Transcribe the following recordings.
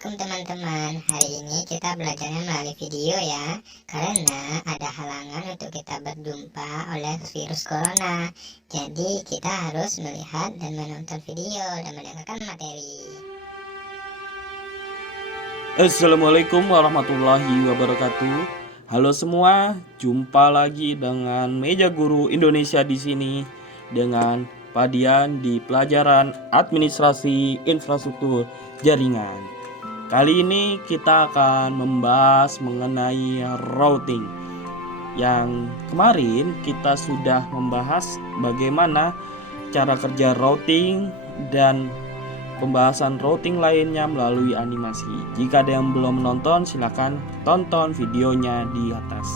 Assalamualaikum teman-teman. Hari ini kita belajarnya melalui video ya, karena ada halangan untuk kita berjumpa oleh virus corona. Jadi kita harus melihat dan menonton video dan mendengarkan materi. Assalamualaikum warahmatullahi wabarakatuh. Halo semua, jumpa lagi dengan Meja Guru Indonesia di sini dengan Padian di pelajaran Administrasi Infrastruktur Jaringan. Kali ini kita akan membahas mengenai routing. Yang kemarin kita sudah membahas bagaimana cara kerja routing dan pembahasan routing lainnya melalui animasi. Jika ada yang belum menonton, silakan tonton videonya di atas.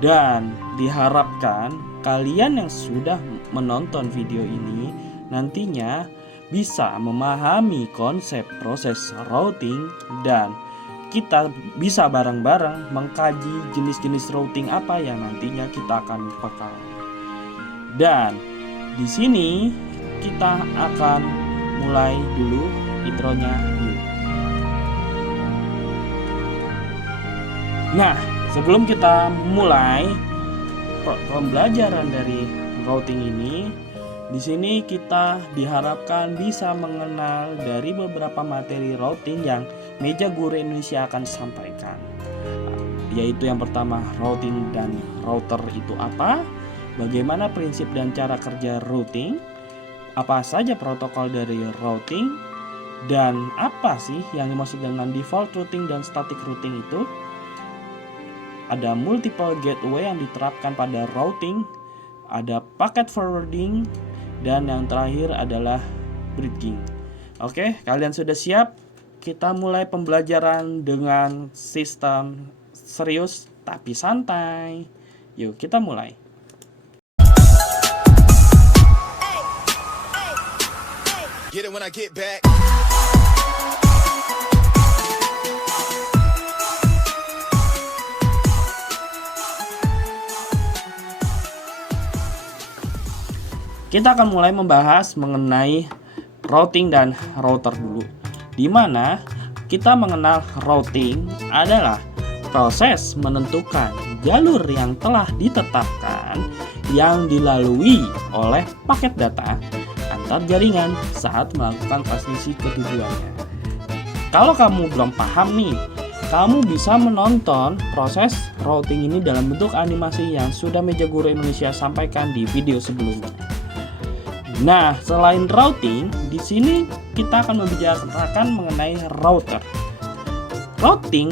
Dan diharapkan kalian yang sudah menonton video ini nantinya bisa memahami konsep proses routing dan kita bisa bareng-bareng mengkaji jenis-jenis routing apa yang nantinya kita akan pakai. Dan di sini kita akan mulai dulu intronya dulu. Nah, sebelum kita mulai pembelajaran dari routing ini, di sini kita diharapkan bisa mengenal dari beberapa materi routing yang Meja Guru Indonesia akan sampaikan. Yaitu yang pertama, routing dan router itu apa? Bagaimana prinsip dan cara kerja routing? Apa saja protokol dari routing? Dan apa sih yang dimaksud dengan default routing dan static routing itu? Ada multiple gateway yang diterapkan pada routing, ada packet forwarding, dan yang terakhir adalah bridging. Oke, kalian sudah siap? Kita mulai pembelajaran dengan sistem serius tapi santai. Yuk, kita mulai. Get it when I get back. Kita akan mulai membahas mengenai routing dan router dulu. Di mana kita mengenal routing adalah proses menentukan jalur yang telah ditetapkan yang dilalui oleh paket data antar jaringan saat melakukan transmisi ke tujuannya. Kalau kamu belum paham nih, kamu bisa menonton proses routing ini dalam bentuk animasi yang sudah Meja Guru Indonesia sampaikan di video sebelumnya. Nah, selain routing, di sini kita akan membicarakan mengenai router. Routing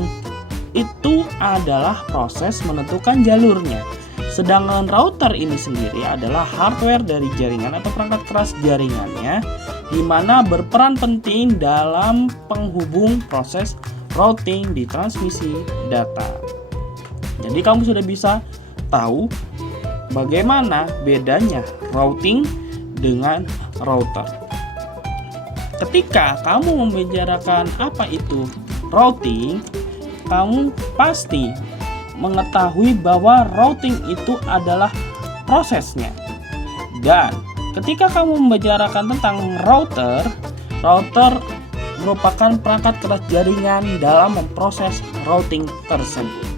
itu adalah proses menentukan jalurnya. Sedangkan router ini sendiri adalah hardware dari jaringan atau perangkat keras jaringannya, di mana berperan penting dalam penghubung proses routing di transmisi data. Jadi kamu sudah bisa tahu bagaimana bedanya routing dengan router. Ketika kamu membicarakan apa itu routing, kamu pasti mengetahui bahwa routing itu adalah prosesnya. Dan ketika kamu membicarakan tentang router merupakan perangkat keras jaringan dalam memproses routing tersebut.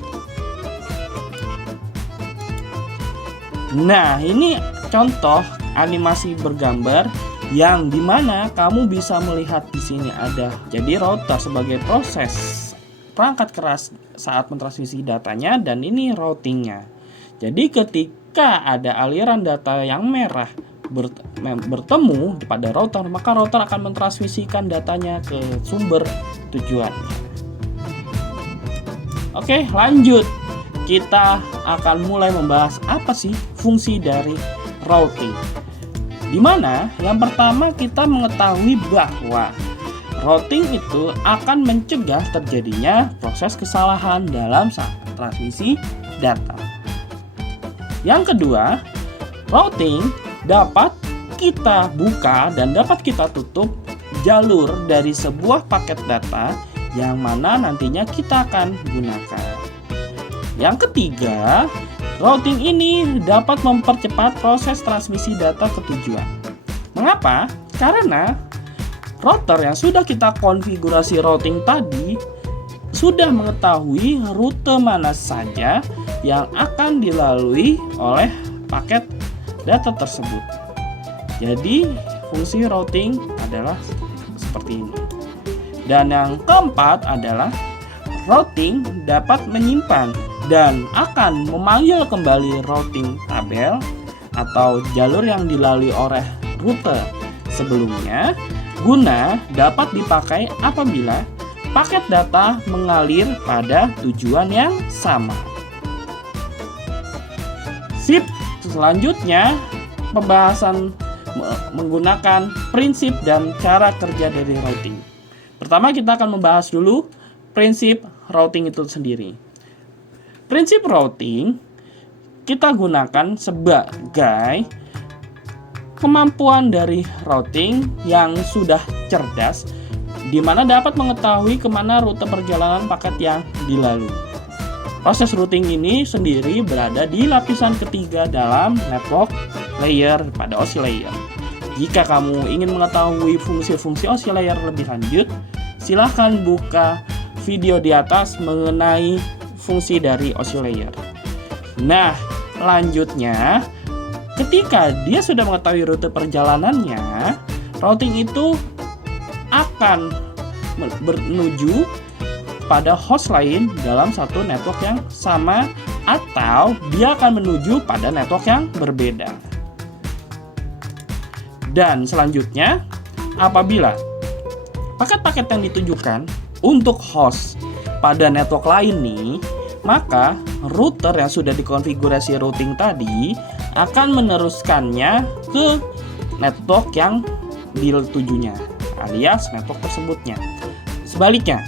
Nah, ini contoh animasi bergambar yang dimana kamu bisa melihat di sini ada. Jadi router sebagai proses perangkat keras saat mentransmisi datanya dan ini routingnya. Jadi ketika ada aliran data yang merah bertemu pada router, maka router akan mentransmisikan datanya ke sumber tujuannya. Oke, lanjut. Kita akan mulai membahas apa sih fungsi dari routing. Dimana yang pertama kita mengetahui bahwa routing itu akan mencegah terjadinya proses kesalahan dalam saat transmisi data. Yang kedua, routing dapat kita buka dan dapat kita tutup jalur dari sebuah paket data yang mana nantinya kita akan gunakan. Yang ketiga, routing ini dapat mempercepat proses transmisi data ke tujuan. Mengapa? Karena router yang sudah kita konfigurasi routing tadi sudah mengetahui rute mana saja yang akan dilalui oleh paket data tersebut. Jadi fungsi routing adalah seperti ini. Dan yang keempat adalah routing dapat menyimpan dan akan memanggil kembali routing tabel atau jalur yang dilalui oleh rute sebelumnya guna dapat dipakai apabila paket data mengalir pada tujuan yang sama. Sip, selanjutnya pembahasan menggunakan prinsip dan cara kerja dari routing. Pertama kita akan membahas dulu prinsip routing itu sendiri. Prinsip routing kita gunakan sebagai kemampuan dari routing yang sudah cerdas, di mana dapat mengetahui kemana rute perjalanan paket yang dilalui. Proses routing ini sendiri berada di lapisan ketiga dalam network layer pada OSI layer. Jika kamu ingin mengetahui fungsi-fungsi OSI layer lebih lanjut, silahkan buka video di atas mengenai fungsi dari OSI layer. Nah, lanjutnya, ketika dia sudah mengetahui rute perjalanannya, routing itu akan menuju pada host lain dalam satu network yang sama, atau dia akan menuju pada network yang berbeda. Dan selanjutnya, apabila paket-paket yang ditujukan untuk host pada network lain nih, maka router yang sudah dikonfigurasi routing tadi akan meneruskannya ke network yang ditujunya, alias network tersebutnya. Sebaliknya,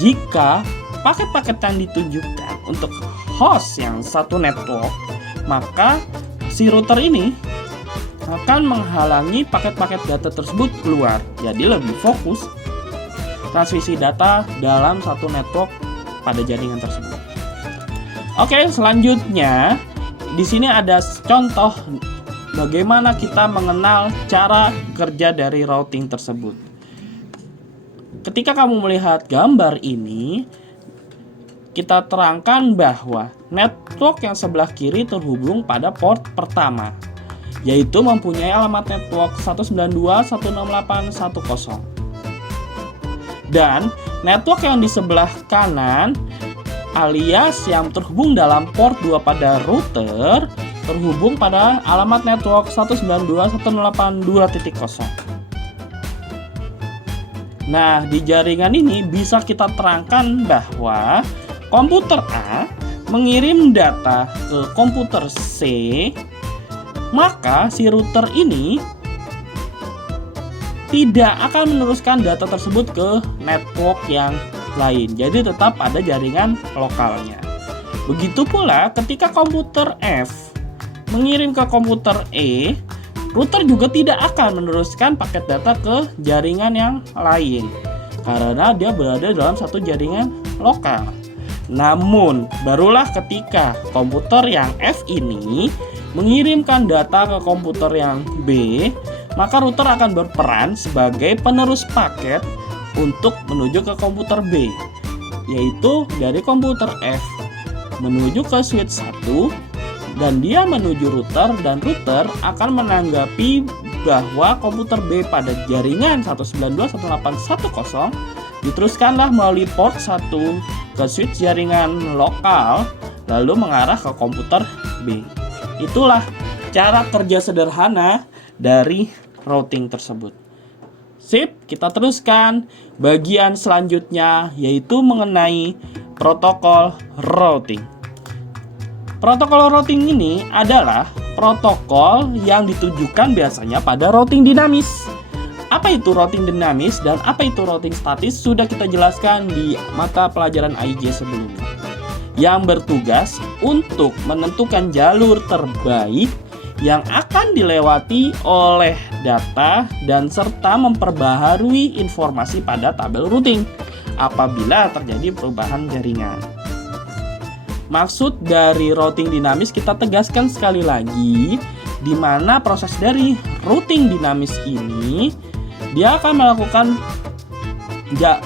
jika paket-paket yang ditujukan untuk host yang satu network, maka si router ini akan menghalangi paket-paket data tersebut keluar. Jadi lebih fokus transmisi data dalam satu network pada jaringan tersebut. Oke, selanjutnya di sini ada contoh bagaimana kita mengenal cara kerja dari routing tersebut. Ketika kamu melihat gambar ini, kita terangkan bahwa network yang sebelah kiri terhubung pada port pertama, yaitu mempunyai alamat network 192.168.10. Dan network yang di sebelah kanan alias yang terhubung dalam port 2 pada router terhubung pada alamat network 192.182.0. Nah, di jaringan ini bisa kita terangkan bahwa komputer A mengirim data ke komputer C, maka si router ini tidak akan meneruskan data tersebut ke network yang lain. Jadi tetap ada jaringan lokalnya. Begitu pula ketika komputer F mengirim ke komputer E, router juga tidak akan meneruskan paket data ke jaringan yang lain karena dia berada dalam satu jaringan lokal. Namun, barulah ketika komputer yang F ini mengirimkan data ke komputer yang B, maka router akan berperan sebagai penerus paket untuk menuju ke komputer B, yaitu dari komputer F menuju ke switch 1, dan dia menuju router, dan router akan menanggapi bahwa komputer B pada jaringan 192.168.10 diteruskanlah melalui port 1 ke switch jaringan lokal lalu mengarah ke komputer B. Itulah cara kerja sederhana dari routing tersebut. Sip, kita teruskan bagian selanjutnya, yaitu mengenai protokol routing. Protokol routing ini adalah protokol yang ditujukan biasanya pada routing dinamis. Apa itu routing dinamis dan apa itu routing statis sudah kita jelaskan di mata pelajaran AIJ sebelumnya, yang bertugas untuk menentukan jalur terbaik yang akan dilewati oleh data dan serta memperbaharui informasi pada tabel routing apabila terjadi perubahan jaringan. Maksud dari routing dinamis kita tegaskan sekali lagi, di mana proses dari routing dinamis ini dia akan melakukan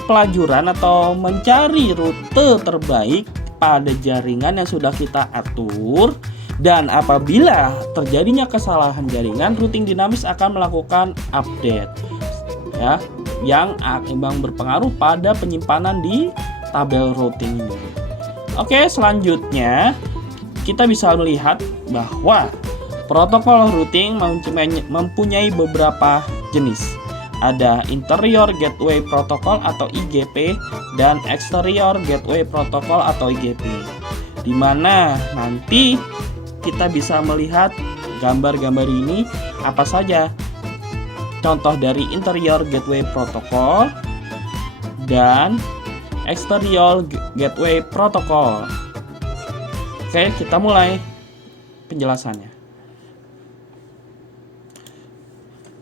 pelajuran atau mencari rute terbaik pada jaringan yang sudah kita atur. Dan apabila terjadinya kesalahan jaringan, routing dinamis akan melakukan update ya, yang berpengaruh pada penyimpanan di tabel routing ini. Oke, selanjutnya kita bisa melihat bahwa protokol routing mempunyai beberapa jenis. Ada Interior Gateway Protocol atau IGP dan Exterior Gateway Protocol atau IGP. Di mana nanti kita bisa melihat gambar-gambar ini apa saja contoh dari Interior Gateway Protocol dan Exterior Gateway Protocol. Oke, kita mulai penjelasannya.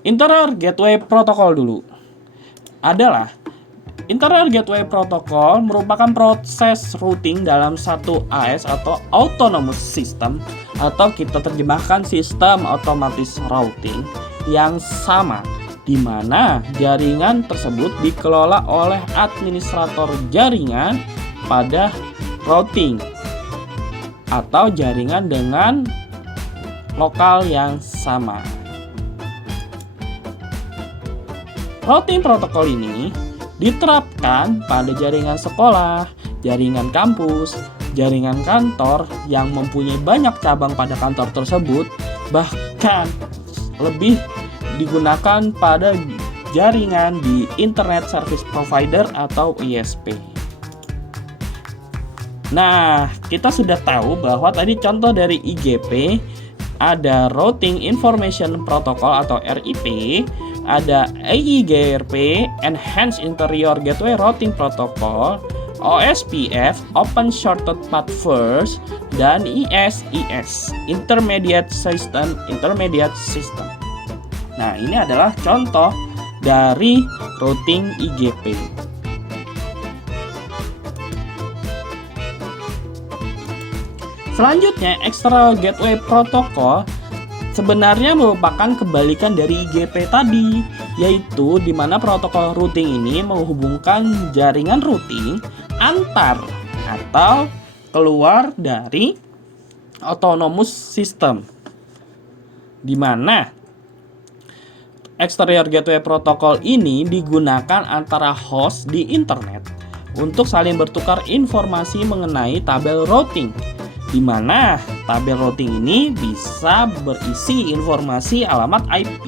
Interior Gateway Protocol dulu. Interior Gateway Protocol merupakan proses routing dalam satu AS atau Autonomous System, atau kita terjemahkan sistem otomatis routing yang sama, di mana jaringan tersebut dikelola oleh administrator jaringan pada routing atau jaringan dengan lokal yang sama. Routing protokol ini diterapkan pada jaringan sekolah, jaringan kampus, jaringan kantor yang mempunyai banyak cabang pada kantor tersebut, bahkan lebih digunakan pada jaringan di Internet Service Provider atau ISP. Nah, kita sudah tahu bahwa tadi contoh dari IGP ada Routing Information Protocol atau RIP, ada EIGRP, Enhanced Interior Gateway Routing Protocol, OSPF, Open Shortcut Path First, dan ISIS, Intermediate System. Nah, ini adalah contoh dari routing IGP. Selanjutnya, External Gateway Protocol sebenarnya merupakan kebalikan dari IGP tadi, yaitu di mana protokol routing ini menghubungkan jaringan routing antar atau keluar dari autonomous system, di mana Exterior Gateway Protocol ini digunakan antara host di internet untuk saling bertukar informasi mengenai tabel routing, di mana tabel routing ini bisa berisi informasi alamat IP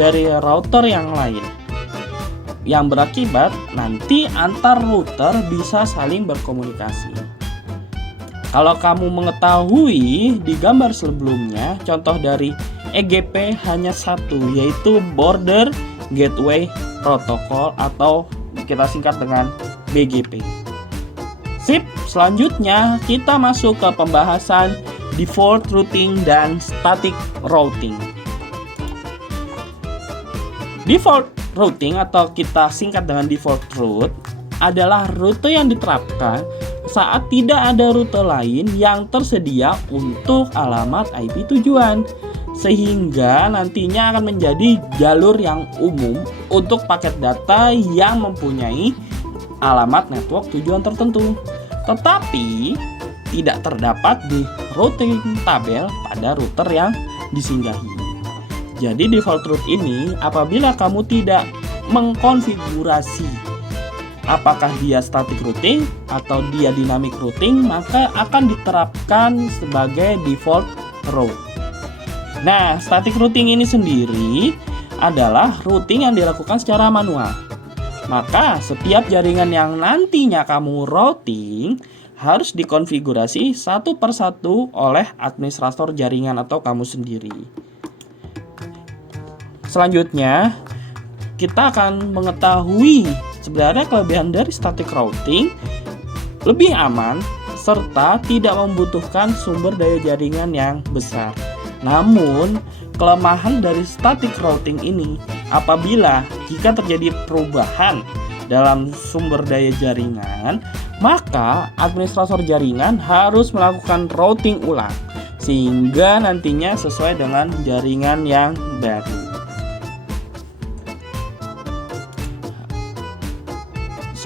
dari router yang lain, yang berakibat nanti antar router bisa saling berkomunikasi. Kalau kamu mengetahui di gambar sebelumnya, contoh dari EGP hanya satu, yaitu Border Gateway Protocol atau kita singkat dengan BGP. Sip, selanjutnya kita masuk ke pembahasan default routing dan static routing. Default routing atau kita singkat dengan default route adalah rute yang diterapkan saat tidak ada rute lain yang tersedia untuk alamat IP tujuan, sehingga nantinya akan menjadi jalur yang umum untuk paket data yang mempunyai alamat network tujuan tertentu, tetapi tidak terdapat di routing tabel pada router yang disinggahi. Jadi default route ini apabila kamu tidak mengkonfigurasi apakah dia static routing atau dia dynamic routing, maka akan diterapkan sebagai default route. Nah, static routing ini sendiri adalah routing yang dilakukan secara manual. Maka setiap jaringan yang nantinya kamu routing harus dikonfigurasi satu persatu oleh administrator jaringan atau kamu sendiri. Selanjutnya, kita akan mengetahui sebenarnya kelebihan dari static routing lebih aman serta tidak membutuhkan sumber daya jaringan yang besar. Namun, kelemahan dari static routing ini apabila jika terjadi perubahan dalam sumber daya jaringan, maka administrator jaringan harus melakukan routing ulang sehingga nantinya sesuai dengan jaringan yang baru.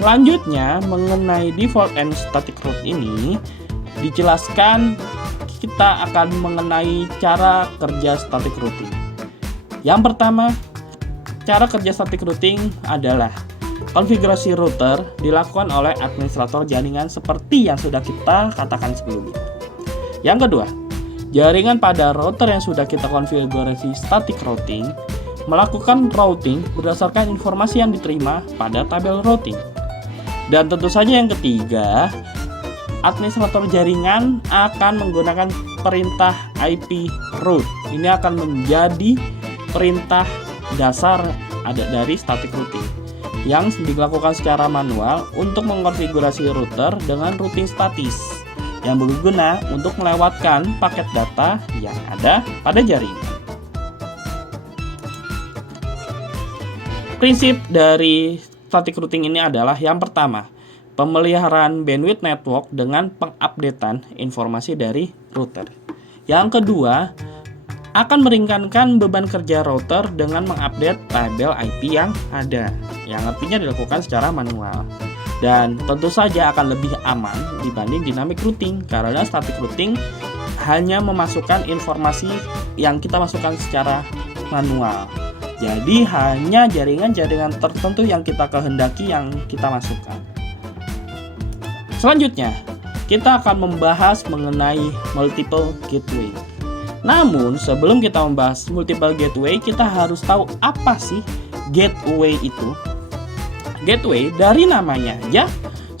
Selanjutnya, mengenai default and static route ini dijelaskan kita akan mengenai cara kerja static routing. Yang pertama, cara kerja static routing adalah konfigurasi router dilakukan oleh administrator jaringan seperti yang sudah kita katakan sebelumnya. Yang kedua, jaringan pada router yang sudah kita konfigurasi static routing melakukan routing berdasarkan informasi yang diterima pada tabel routing. Dan tentu saja yang ketiga, administrator jaringan akan menggunakan perintah IP route. Ini akan menjadi perintah dasar dari static routing yang dilakukan secara manual untuk mengkonfigurasi router dengan routing statis yang berguna untuk melewatkan paket data yang ada pada jaringan. Prinsip dari static routing ini adalah yang pertama, pemeliharaan bandwidth network dengan pengupdatean informasi dari router. Yang kedua, akan meringankan beban kerja router dengan mengupdate tabel IP yang ada, yang artinya dilakukan secara manual. Dan tentu saja akan lebih aman dibanding dynamic routing, karena static routing hanya memasukkan informasi yang kita masukkan secara manual. Jadi hanya jaringan-jaringan tertentu yang kita kehendaki yang kita masukkan. Selanjutnya, kita akan membahas mengenai multiple gateway. Namun, sebelum kita membahas multiple gateway, kita harus tahu apa sih gateway itu. Gateway dari namanya aja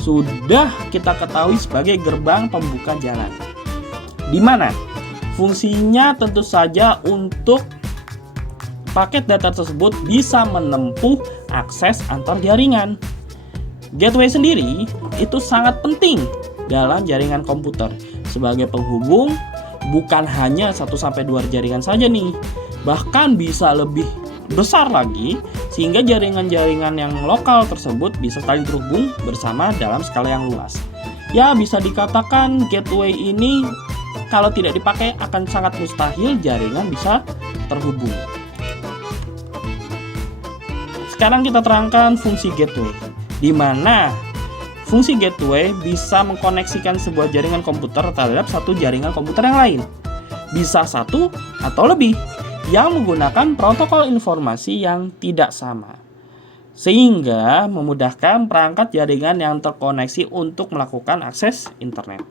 sudah kita ketahui sebagai gerbang pembuka jalan. Di mana fungsinya tentu saja untuk paket data tersebut bisa menempuh akses antar jaringan. Gateway sendiri itu sangat penting dalam jaringan komputer sebagai penghubung bukan hanya 1-2 jaringan saja nih, bahkan bisa lebih besar lagi sehingga jaringan-jaringan yang lokal tersebut bisa saling terhubung bersama dalam skala yang luas. Ya, bisa dikatakan gateway ini kalau tidak dipakai akan sangat mustahil jaringan bisa terhubung. Sekarang kita terangkan fungsi gateway, di mana fungsi gateway bisa mengkoneksikan sebuah jaringan komputer terhadap satu jaringan komputer yang lain. Bisa satu atau lebih, yang menggunakan protokol informasi yang tidak sama. Sehingga memudahkan perangkat jaringan yang terkoneksi untuk melakukan akses internet.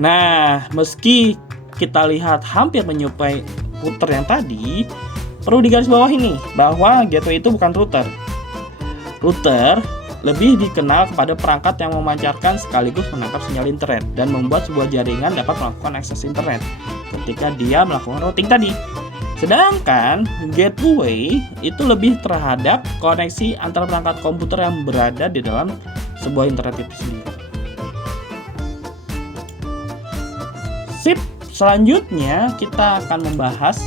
Nah, meski kita lihat hampir menyerupai router yang tadi, perlu digarisbawahi nih bahwa gateway itu bukan router. Router lebih dikenal kepada perangkat yang memancarkan sekaligus menangkap sinyal internet dan membuat sebuah jaringan dapat melakukan akses internet ketika dia melakukan routing tadi. Sedangkan gateway itu lebih terhadap koneksi antar perangkat komputer yang berada di dalam sebuah internet itu sendiri. Sip, selanjutnya kita akan membahas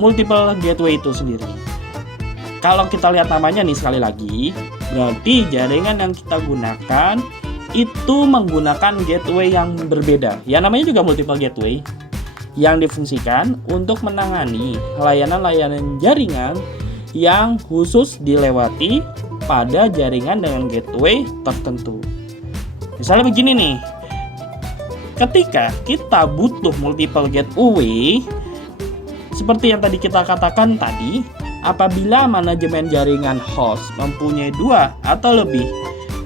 multiple gateway itu sendiri. Kalau kita lihat namanya nih sekali lagi, berarti jaringan yang kita gunakan itu menggunakan gateway yang berbeda. Ya, namanya juga multiple gateway yang difungsikan untuk menangani layanan-layanan jaringan yang khusus dilewati pada jaringan dengan gateway tertentu. Misalnya begini nih, ketika kita butuh multiple gateway, seperti yang tadi kita katakan tadi, apabila manajemen jaringan host mempunyai 2 atau lebih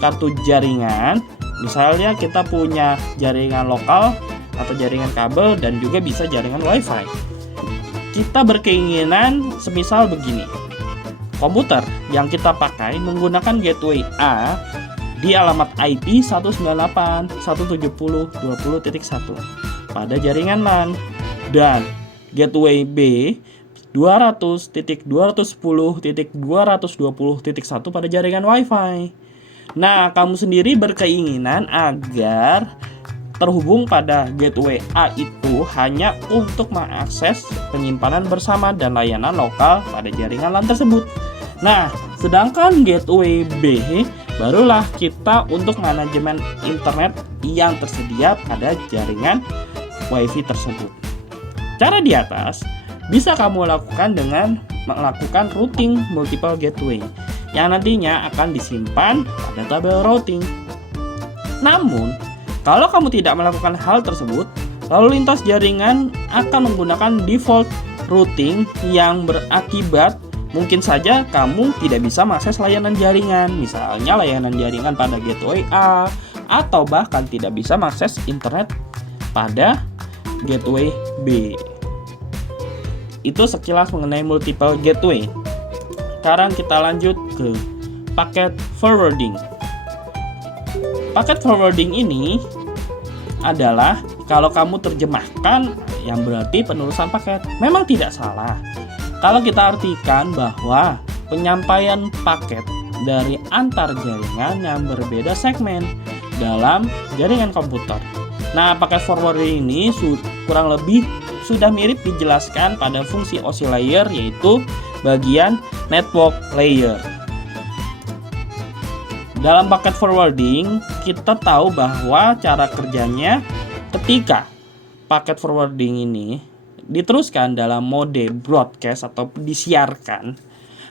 kartu jaringan, misalnya kita punya jaringan lokal atau jaringan kabel dan juga bisa jaringan wifi. Kita berkeinginan semisal begini, komputer yang kita pakai menggunakan gateway A di alamat IP 198.170.20.1 pada jaringan LAN dan gateway B 200.210.220.1 pada jaringan Wi-Fi. Nah, kamu sendiri berkeinginan agar terhubung pada gateway A itu hanya untuk mengakses penyimpanan bersama dan layanan lokal pada jaringan LAN tersebut. Nah, sedangkan gateway B barulah kita untuk manajemen internet yang tersedia pada jaringan Wi-Fi tersebut. Cara di atas bisa kamu lakukan dengan melakukan routing multiple gateway, yang nantinya akan disimpan pada tabel routing. Namun, kalau kamu tidak melakukan hal tersebut, lalu lintas jaringan akan menggunakan default routing yang berakibat mungkin saja kamu tidak bisa mengakses layanan jaringan, misalnya layanan jaringan pada gateway A, atau bahkan tidak bisa mengakses internet pada gateway B. Itu sekilas mengenai multiple gateway. Sekarang kita lanjut ke packet forwarding. Packet forwarding ini adalah kalau kamu terjemahkan yang berarti penerusan paket. Memang tidak salah kalau kita artikan bahwa penyampaian paket dari antar jaringan yang berbeda segmen dalam jaringan komputer. Nah, paket forwarding ini kurang lebih sudah mirip dijelaskan pada fungsi OSI layer, yaitu bagian network layer. Dalam paket forwarding, kita tahu bahwa cara kerjanya ketika paket forwarding ini diteruskan dalam mode broadcast atau disiarkan,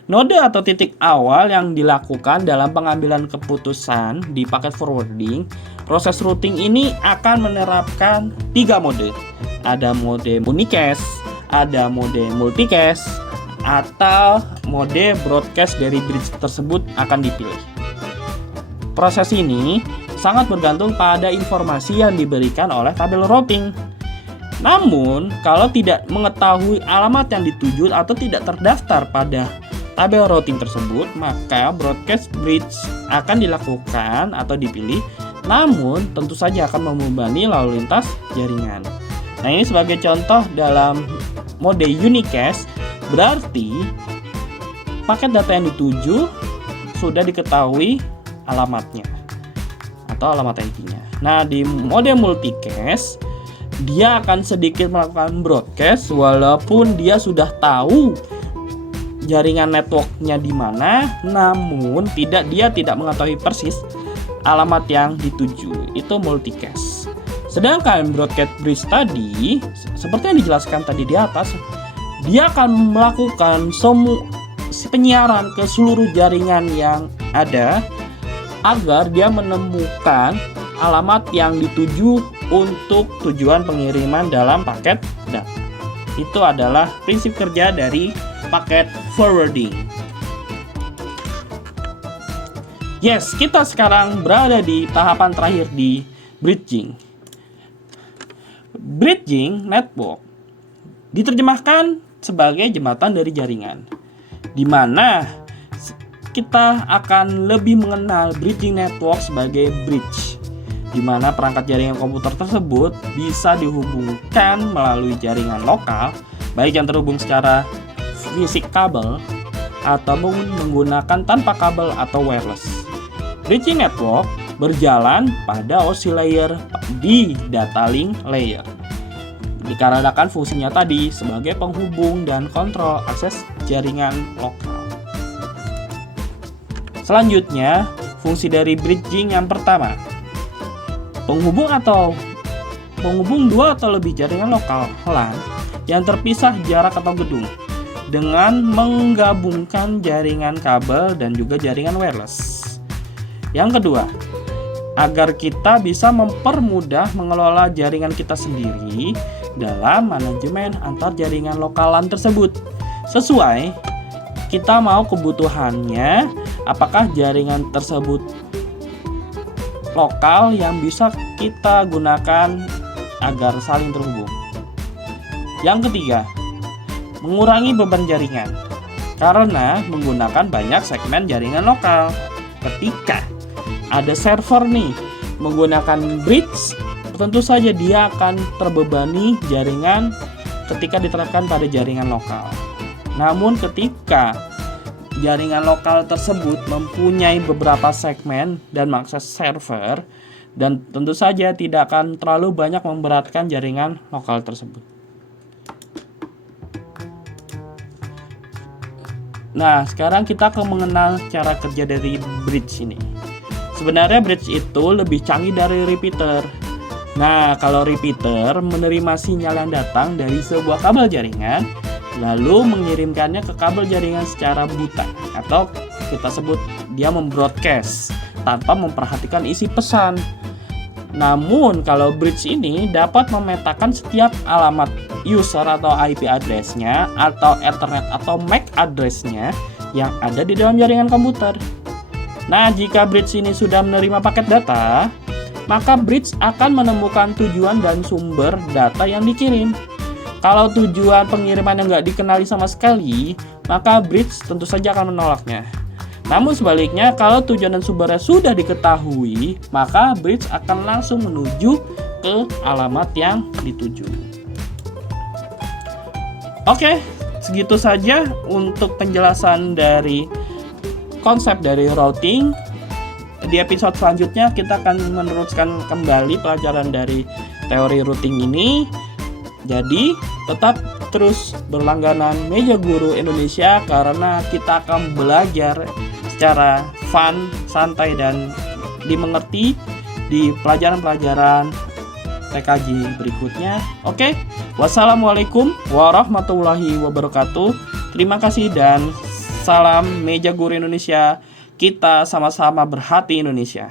node atau titik awal yang dilakukan dalam pengambilan keputusan di paket forwarding, proses routing ini akan menerapkan 3 mode. Ada mode unicast, ada mode multicast, atau mode broadcast dari bridge tersebut akan dipilih. Proses ini sangat bergantung pada informasi yang diberikan oleh tabel routing. Namun, kalau tidak mengetahui alamat yang dituju atau tidak terdaftar pada tabel routing tersebut, maka broadcast bridge akan dilakukan atau dipilih, namun tentu saja akan membebani lalu lintas jaringan. Nah, ini sebagai contoh dalam mode unicast, berarti paket data yang dituju sudah diketahui alamatnya atau alamat IP-nya. Nah, di mode multicast, dia akan sedikit melakukan broadcast walaupun dia sudah tahu jaringan networknya di mana, namun dia tidak mengetahui persis alamat yang dituju. Itu multicast. Sedangkan broadcast bridge tadi, seperti yang dijelaskan tadi di atas, dia akan melakukan penyiaran ke seluruh jaringan yang ada agar dia menemukan alamat yang dituju untuk tujuan pengiriman dalam paket data. Itu adalah prinsip kerja dari paket forwarding. Yes, kita sekarang berada di tahapan terakhir di bridging. Bridging network diterjemahkan sebagai jembatan dari jaringan, di mana kita akan lebih mengenal bridging network sebagai bridge, di mana perangkat jaringan komputer tersebut bisa dihubungkan melalui jaringan lokal, baik yang terhubung secara fisik kabel ataupun menggunakan tanpa kabel atau wireless. Bridging network berjalan pada OSI layer di data link layer, dikarenakan fungsinya tadi sebagai penghubung dan kontrol akses jaringan lokal. Selanjutnya, fungsi dari bridging yang pertama, penghubung dua atau lebih jaringan lokal LAN yang terpisah jarak atau gedung dengan menggabungkan jaringan kabel dan juga jaringan wireless. Yang kedua, agar kita bisa mempermudah mengelola jaringan kita sendiri dalam manajemen antar jaringan lokal LAN tersebut. Sesuai kita mau kebutuhannya, apakah jaringan tersebut lokal yang bisa kita gunakan agar saling terhubung. Yang ketiga, mengurangi beban jaringan karena menggunakan banyak segmen jaringan lokal. Ketika ada server nih menggunakan bridge, tentu saja dia akan terbebani jaringan ketika diterapkan pada jaringan lokal. Namun ketika jaringan lokal tersebut mempunyai beberapa segmen dan mengakses server, dan tentu saja tidak akan terlalu banyak memberatkan jaringan lokal tersebut. Nah, sekarang kita akan mengenal cara kerja dari bridge ini. Sebenarnya bridge itu lebih canggih dari repeater. Nah, kalau repeater menerima sinyal yang datang dari sebuah kabel jaringan, lalu mengirimkannya ke kabel jaringan secara buta atau kita sebut dia membroadcast tanpa memperhatikan isi pesan. Namun kalau bridge ini dapat memetakan setiap alamat user atau IP address-nya atau Ethernet atau MAC address-nya yang ada di dalam jaringan komputer. Nah, jika bridge ini sudah menerima paket data, maka bridge akan menemukan tujuan dan sumber data yang dikirim. Kalau tujuan pengiriman yang nggak dikenali sama sekali, maka bridge tentu saja akan menolaknya. Namun sebaliknya, kalau tujuan dan sumbernya sudah diketahui, maka bridge akan langsung menuju ke alamat yang dituju. Oke, segitu saja untuk penjelasan dari konsep dari routing. Di episode selanjutnya kita akan meneruskan kembali pelajaran dari teori routing ini. Jadi, tetap terus berlangganan Meja Guru Indonesia karena kita akan belajar secara fun, santai, dan dimengerti di pelajaran-pelajaran TKJ berikutnya. Oke, wassalamualaikum warahmatullahi wabarakatuh. Terima kasih dan salam Meja Guru Indonesia. Kita sama-sama berhati Indonesia.